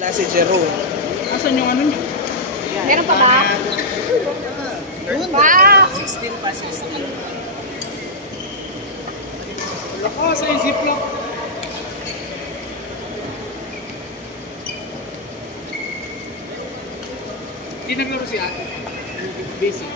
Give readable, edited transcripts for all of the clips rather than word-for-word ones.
Wala si Jero. Asan yung ano niya? Meron pa ba? Meron pa! 16 pa, 16. Wala ko sa Ziploc. Hindi naglaro si ate. Basic.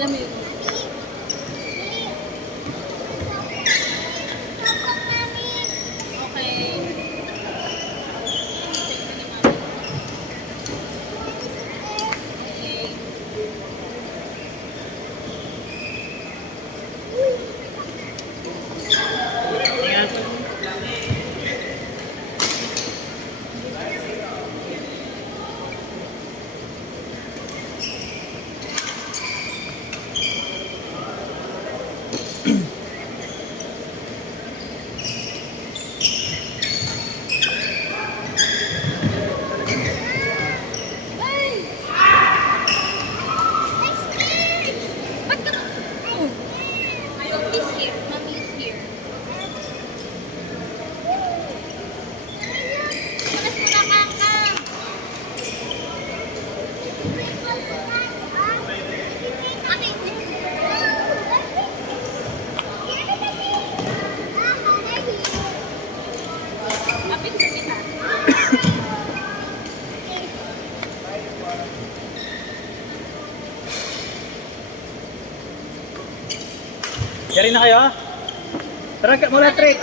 Alam mo yun. Okay. Yari na kayo ha? Tara mula trick!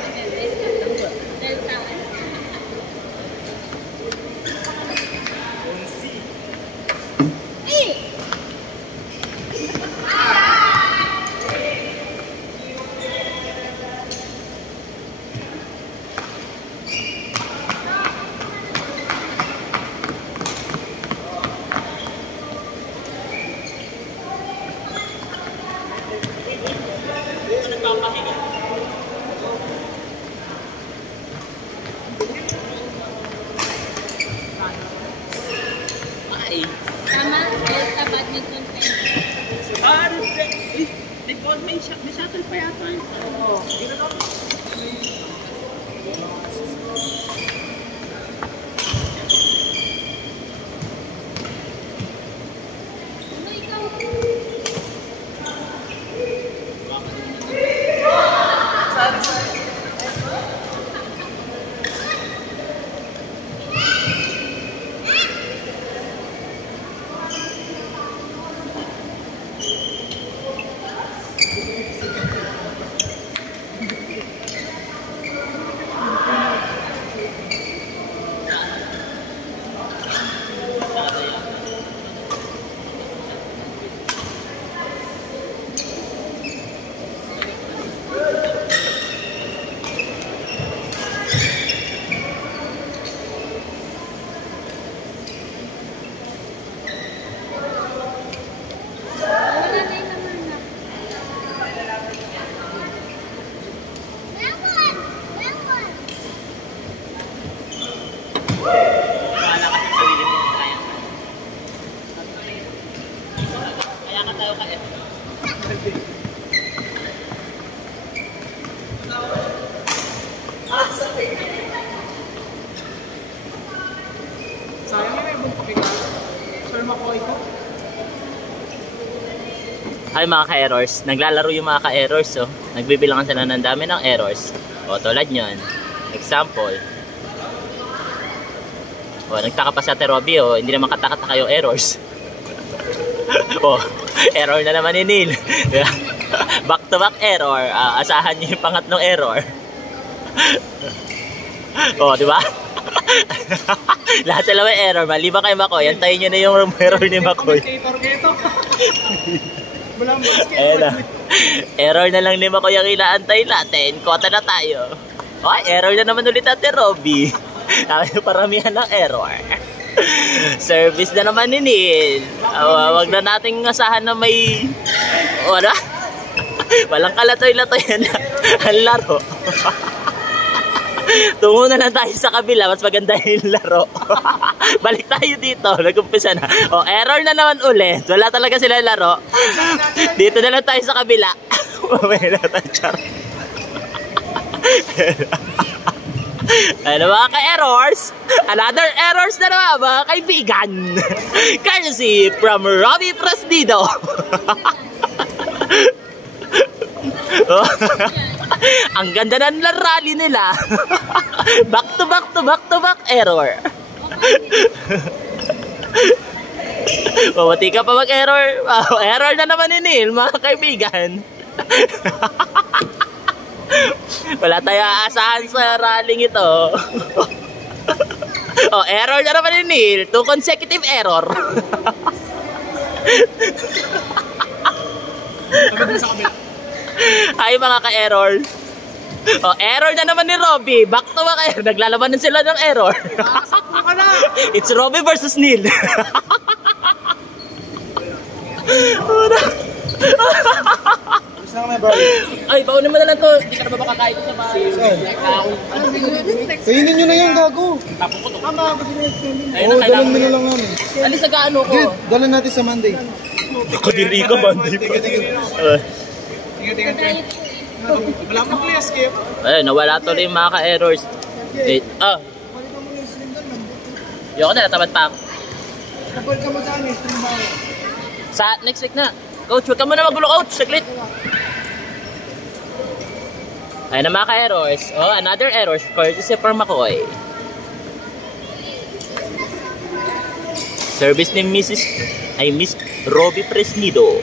Tama? Delta Badminton Center. Because may shuttle pa yata yun. Oo. Hi mga ka-errors, naglalaro yung mga ka-errors oh. Nagbibilangan sila ng dami ng errors. O tulad nyon, example. O nagtaka pa sa Ate Robby oh, hindi naman katakata yung errors. O, error na naman ni Neil. Back to back error, asahan nyo yung pangatlong error. Oh, di ba? Lahat sila may error. Maliban kay Makoy. Antayin nyo na yung error ni Makoy. Ayan na. Error na lang ni Makoy ang inaantay natin. Kota na tayo. Okay, error na naman ulit natin, Robby. Paramihan ng error. Service na naman ni Neil. Wag na nating asahan na may... Wala? Walang kalatoy-latoy ang laro. Tungo na lang tayo sa kabila. Mas maganda yung laro. Balik tayo dito. Nag-umpisa na. O, error na naman ulit. Wala talaga sila laro. Dito na lang tayo sa kabila. Mamaya na tayo, char. Ano mga ka-errors? Another errors na naman mga kaibigan. Courtesy from Robby Fresnido. Ang ganda ng rally nila. Back to back to back to back error. Mawati ka pa mag-error. Error na naman ni Neil mga kaibigan. Wala tayo aasahan sa rallying ito. Oh, error na naman ni Neil. 2 consecutive error. Ay mga ka-error. Oh, error na naman ni Robby. Back to back error. Naglalaban na sila ng error. It's Robby versus Neil. Ay, baunin mo na lang to. Hindi ka na ba makakain ko sa bahay? Kainin nyo na yung gago. Tapos ko to. Oo, dalan mo na lang namin. Alis sa gaano ko. Good, dalan natin sa Monday. Kadiri ka, Monday pa. Wala mo kuya, skip. Ayun, nawala tuloy yung mga ka-errors. Wait, Yoko na, natamad pa ako. Kapal ka mo sa amin, stream ba? Sa next week na. Coach, huwag ka muna magulo, coach. Saglit. Ayun na mga ka-errors. Oh, another error. Courtesy from Makoy. Service ni Miss Robby Fresnido.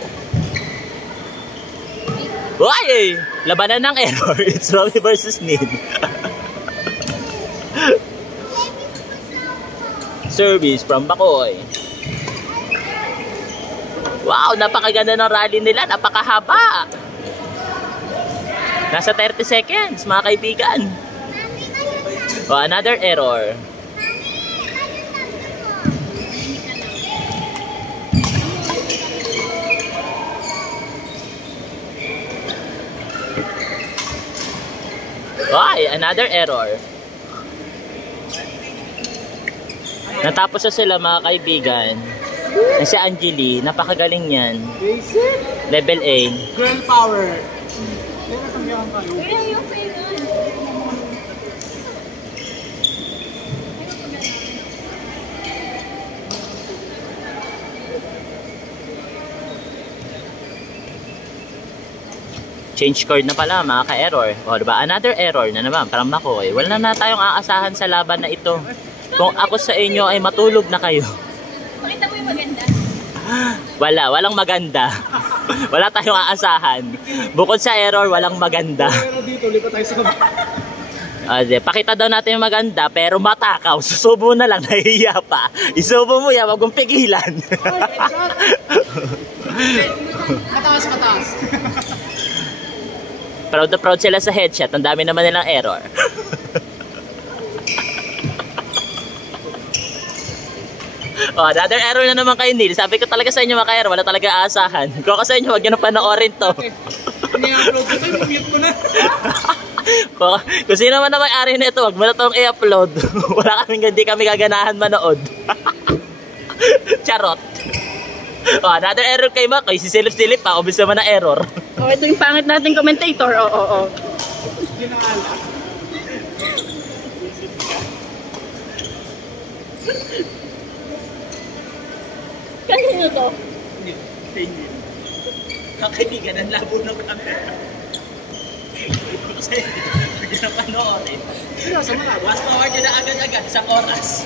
Uy! Labanan ng error. It's Robby versus Neil. Service from Makoy. Wow, napakaganda ng rally nila. Napakahaba. Nasa 30 seconds, mga kaibigan. Oh, another error. Ay, another error. Natapos na sila mga kaibigan. Si Angeli, napakagaling yan. Basic. Level A. Girl power. Kaya yung payment. Change card na pala mga ka-error. O diba, another error na naman. Parang Makoy. Wala na tayong aasahan sa laban na ito. Kung ako sa inyo ay matulog na kayo. Pakita mo yung maganda. Walang maganda. Wala tayong aasahan. Bukod sa error, walang maganda. Pero dito, lipat tayo sa kabila. Pakita daw natin yung maganda, pero matakaw. Susubo na lang, nahihiya pa. Isubo mo yan, wag mong pigilan. Kataas, kataas. Proud na proud sila sa headshot. Ang dami naman nilang error. Oh, another error na naman kay Neil. Sabi ko talaga sa inyo mga ka-error, wala talaga aasahan. Kung ako sa inyo, wag nyo na panoorin to. Ini-upload ko tayo, mute ko na. Kung sino man na may-ari na ito, wag mo na itong i-upload. Wala kaming, hindi kami gaganahan manood. Charot. Oh, another error kay Makoy. Si Silip-Silip pa, obvious naman na error. Oh, ito yung pangit nating commentator. Oo. Kanino to? Kakaibigan, ang labo ng camera. Kasi, hindi na panoorin. Once forward nyo na agad-agad, isang oras.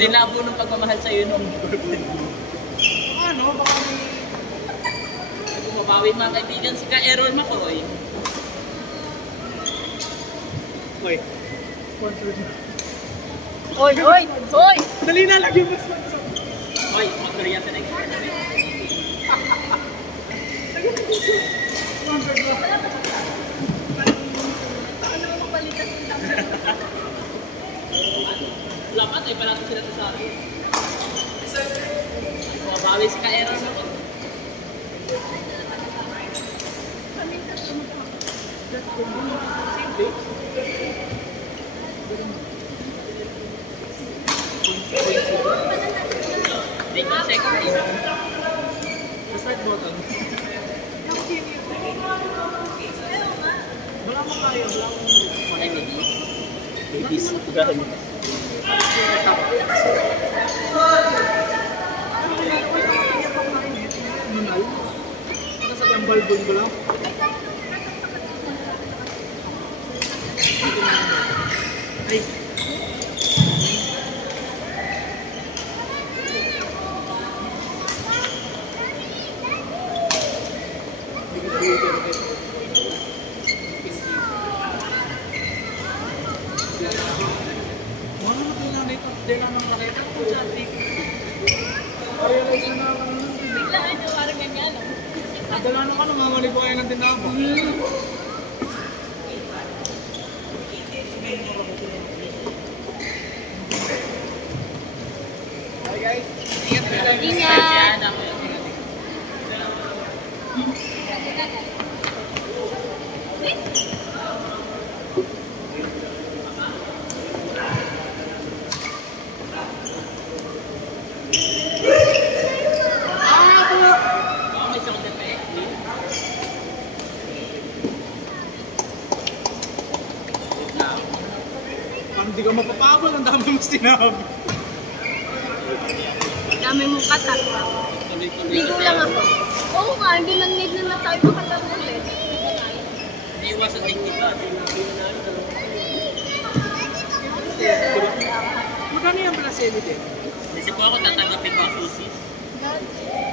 Sinlabo ng pagmamahal sa'yo nung girlfriend mo. Ano, baka may... Mabawi mga kaibigan si ka-error Makoy. Okay. Sponsor na. Hoy, hoy, hoy! Dali na, lagyan mo sponsor. Hoy, mag-Korea sa next part. Sponsor na. Lapat ay pala sila sa akin. Mabawi si Ka-Error mo. Take 1 second, please. The start button. Wala mo tayo, wala mo. Ay, babies. Babies. Gano'n. Nunal. Ano sabi ang balbon ko lang? Ay. Ano na kailangan ito? Kailangan ng nakita ko sa ating. Realize na ako. Bigla ay nawarang ganyan. Dala na ka, namamali ko kayo ng tinabo. Hi guys. Ingat! Baka may sound effect. Parang di ka mapapagod, ang dami mo sinabi. Dami mong katak. Ligo lang ako. Oo nga, hindi lang need na tayo makatak ulit. Hindi iwasan technique ba? Magkano yung pala sale din? Kasi po ako tatanggapin mo ang susis.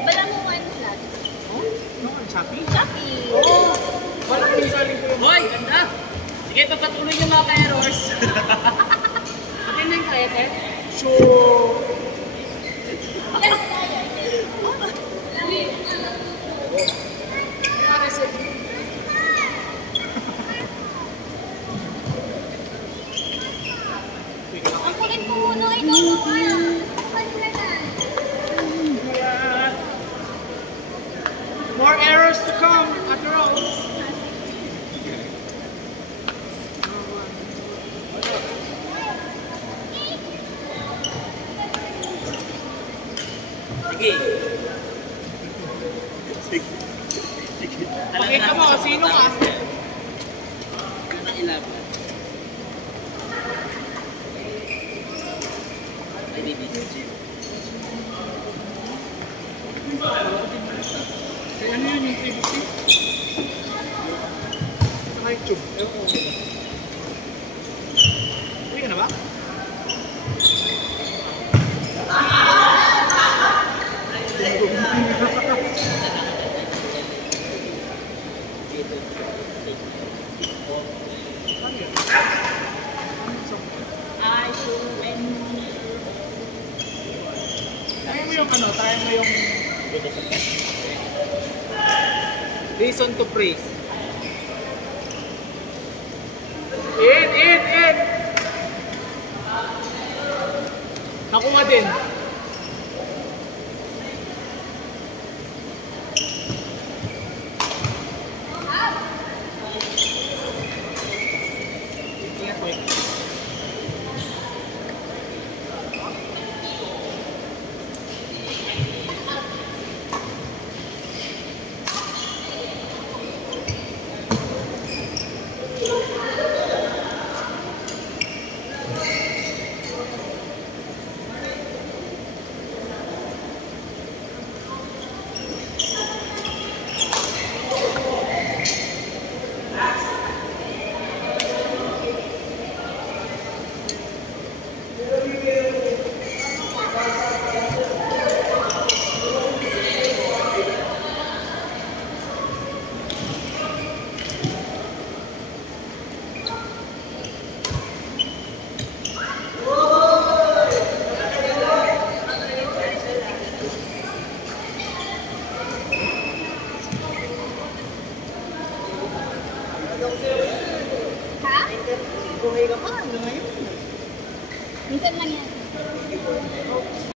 Bala mo one flat. Oh? No, ang Shopee? Shopee! Oo! Parang pinisaling ko yung... Hoy, ganda! Sige, pagpatuloy yung mga ka-errors. Akin na yung kaya, Ted? Sure! Ang kulit ko muna ay naman. More errors to come at the roads. Sige. Pakita mo, sino ka? Ano ang ilaban? Ay, babies. Kaya ano yun yung 350? Saka yung tube. Ewan ko. Uwi ka na ba? Tayo mo yung ano, tayo mo yung reason to praise. In! Nakuha din. Ingat mo. buhay ka pa, ano ngayon? Minsan lang yan.